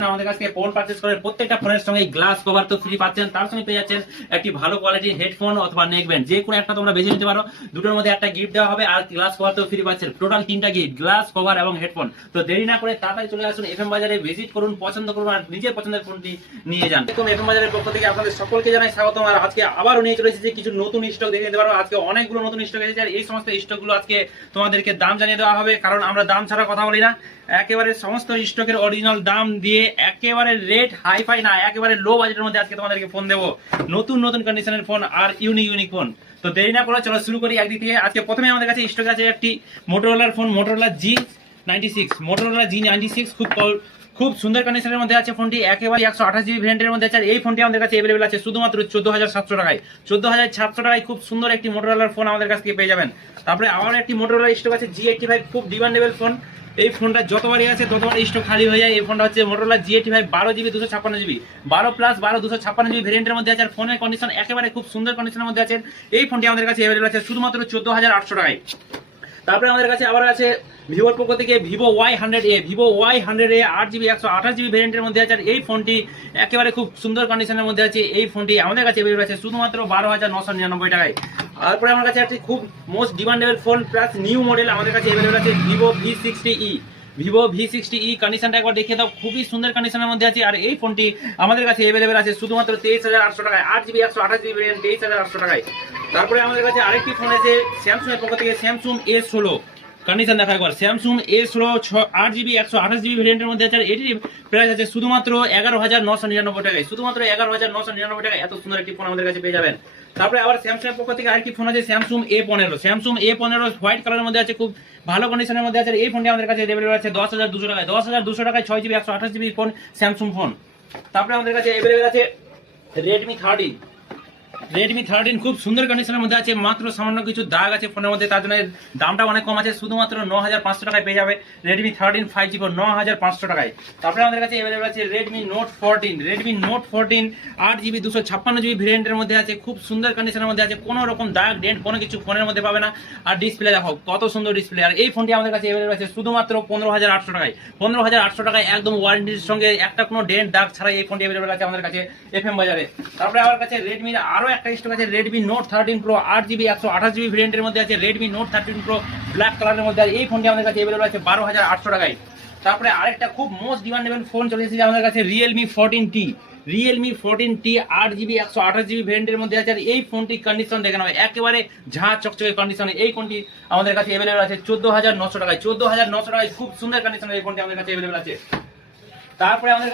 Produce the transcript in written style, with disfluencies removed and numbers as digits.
আমাদের কাছে phone purchase করেন প্রত্যেকটা ফোনের সঙ্গে গ্লাস কভার তো ফ্রি পাচ্ছেন, তার সঙ্গে পেয়ে যাচ্ছেন একটি ভালো কোয়ালিটির হেডফোন অথবা নেক ব্যান্ড, যে কোনো একটা তোমরা বেছে নিতে পারো। দুটোর মধ্যে একটা গিফট দেওয়া হবে আর গ্লাস কভার তো ফ্রি পাচ্ছেন। টোটাল তিনটা গিফট, গ্লাস কভার এবং হেডফোন। তো দেরি না করে তাড়াতাড়ি চলে আসুন এফএম বাজারে, ভিজিট করুন, পছন্দ করুন আর নিজের পছন্দের ফোনটি নিয়ে যান। এরকম এফএম বাজারের পক্ষ থেকে আপনাদের সকলকে জানাই স্বাগতম। আর আজকে আবারও নিয়ে চলে এসেছি কিছু নতুন স্টক দেখে নিতে পারো। আজকে অনেকগুলো নতুন স্টক এসেছে আর এই সমস্ত স্টকগুলো আজকে তোমাদেরকে দাম জানিয়ে দেওয়া হবে, কারণ আমরা দাম ছাড়া কথা বলি না। একেবারে সমস্ত স্টকের অরিজিনাল দাম দিয়ে একেবারে রেট হাইফাই না, একেবারে লো বাজেটের মধ্যে আজকে তোমাদেরকে ফোন দেবো। নতুন নতুন কন্ডিশনের ফোন আর ইউনিক ফোন। তো দেরি না করে চলো শুরু করি একদিক থেকে। আজকে প্রথমে আমাদের কাছে স্টক আছে একটি মোটরোলার phone, Motorola G96। Motorola G96 খুব সুন্দর কন্ডিশনের মধ্যে আছে ফোনটি, একেবারে 128GB ভেরিয়েন্টের মধ্যে আছে। এই ফোনটি আমাদের কাছে अवेलेबल আছে শুধুমাত্র 14,700 টাকায়। 14,700 টাকায় খুব সুন্দর একটি মোটরোলার ফোন আমাদের কাছ থেকে পেয়ে যাবেন। তারপরে আবার একটি মোটরোলা স্টক আছে G85, খুব ডিমান্ডেবল ফোন। এই ফোনটা যতবারই আছে ততবার স্টক খালি হয়ে যায়। এই ফোনটা হচ্ছে Motorola G85, 12GB 256GB, 12+12 256GB ভেরিয়েন্টের মধ্যে আছে। আর ফোনের কন্ডিশন একেবারে খুব সুন্দর কন্ডিশনের মধ্যে আছে। এই ফোনটি আমাদের কাছে अवेलेबल আছে শুধুমাত্র 14,800 টাকায়। তারপরে আমাদের কাছে আবার আছে ভিভোর পক্ষ থেকে Vivo Y100A, Vivo Y100A 8GB 128GB ভেরিয়েন্টের মধ্যে আছে। আর এই ফোনটি একেবারে খুব সুন্দর কন্ডিশনের মধ্যে আছে। এই ফোনটি আমাদের কাছে अवेलेबल আছে শুধুমাত্র 12,999 টাকায়। তারপরে আমার কাছে একটি খুব most demandable phone plus new model আমাদের কাছে अवेलेबल আছে ভিভো V60E। ভিভো V60E কন্ডিশনটা একবার দেখিয়ে দাও, খুবই সুন্দর কন্ডিশনের মধ্যে আছে। আর এই ফোনটি আমাদের কাছে अवेलेबल আছে শুধুমাত্র 23,800 টাকায়, 8GB 128GB ভেরিয়েন্ট 23,800 টাকায়। তারপরে আমাদের কাছে আরেকটি ফোন আছে স্যামসাং এর পক্ষ থেকে, স্যামসাং S16। কন্ডিশন দেখা একবার, স্যামসাং S16 8GB 128GB ভেরিয়েন্টের মধ্যে আছে। আর এটির প্রাইস আছে শুধুমাত্র 11,999 টাকায়, শুধুমাত্র 11,999 টাকায় এত সুন্দর একটি ফোন আমাদের কাছে পেয়ে যাবেন। তারপরে আবার স্যামসাং এর পক্ষ থেকে আরেকটি ফোন আছে Samsung A15। Samsung A15 white কালারের মধ্যে আছে, খুব ভালো কন্ডিশনের মধ্যে আছে। এই ফোনটি আমাদের কাছে अवेलेबल আছে 10,200 টাকায়, 10,200 টাকায় 6GB 128GB phone, Samsung phone. তারপরে আমাদের কাছে अवेलेबल আছে রেডমি 13 খুব সুন্দর কন্ডিশনের মধ্যে আছে। মাত্র সামান্য কিছু দাগ আছে ফোনের মধ্যে, তার জন্য দামটা অনেক কম আছে, শুধুমাত্র 9,500 টাকায় পেয়ে যাবে রেডমি 13 5G 9,500 টাকায়। তারপরে আমাদের কাছে अवेलेबल আছে রেডমি নোট 14 8GB 256GB ভেরিয়েন্টের মধ্যে আছে, খুব সুন্দর কন্ডিশনের মধ্যে আছে, কোনো রকম দাগ ডেন্ট কোনো কিছু ফোনের মধ্যে পাবে না। আর ডিসপ্লে দেখো কত সুন্দর ডিসপ্লে। আর এই ফোনটি আমাদের কাছে अवेलेबल আছে শুধুমাত্র 15,800 টাকায়, 15,800 টাকায় একদম ওয়ারেন্টির সঙ্গে, একটা কোনো ডেন্ট দাগ ছাড়াই এই ফোনটি अवेलेबल আছে আমাদের কাছে এফএম বাজারে। তারপরে আমার কাছে রেডমির আরো একটা স্টক আছে Redmi note 13 pro, 8GB 128GB ভেরিয়েন্টের মধ্যে আছে। রেডমি নোট 13 প্রো ব্ল্যাক কালারের মধ্যে, এই ফোনটি আমাদের কাছে अवेलेबल আছে 12,800 টাকায়। তারপরে আরেকটা খুব মোস্ট ডিমান্ডেবল ফোন চলে এসেছে আমাদের কাছে রিয়েলমি 14T 8GB 128GB ভেরিয়েন্টের মধ্যে আছে। আর এই ফোনটি কন্ডিশন দেখে নাও, একেবারে ঝাঁ চকচকে কন্ডিশনে এই ফোনটি আমাদের কাছে अवेलेबल আছে 14,900 টাকায়, 14,900 টাকায় খুব সুন্দর কন্ডিশনের এই ফোনটি আমাদের কাছে अवेलेबल আছে। তারপরে আমাদের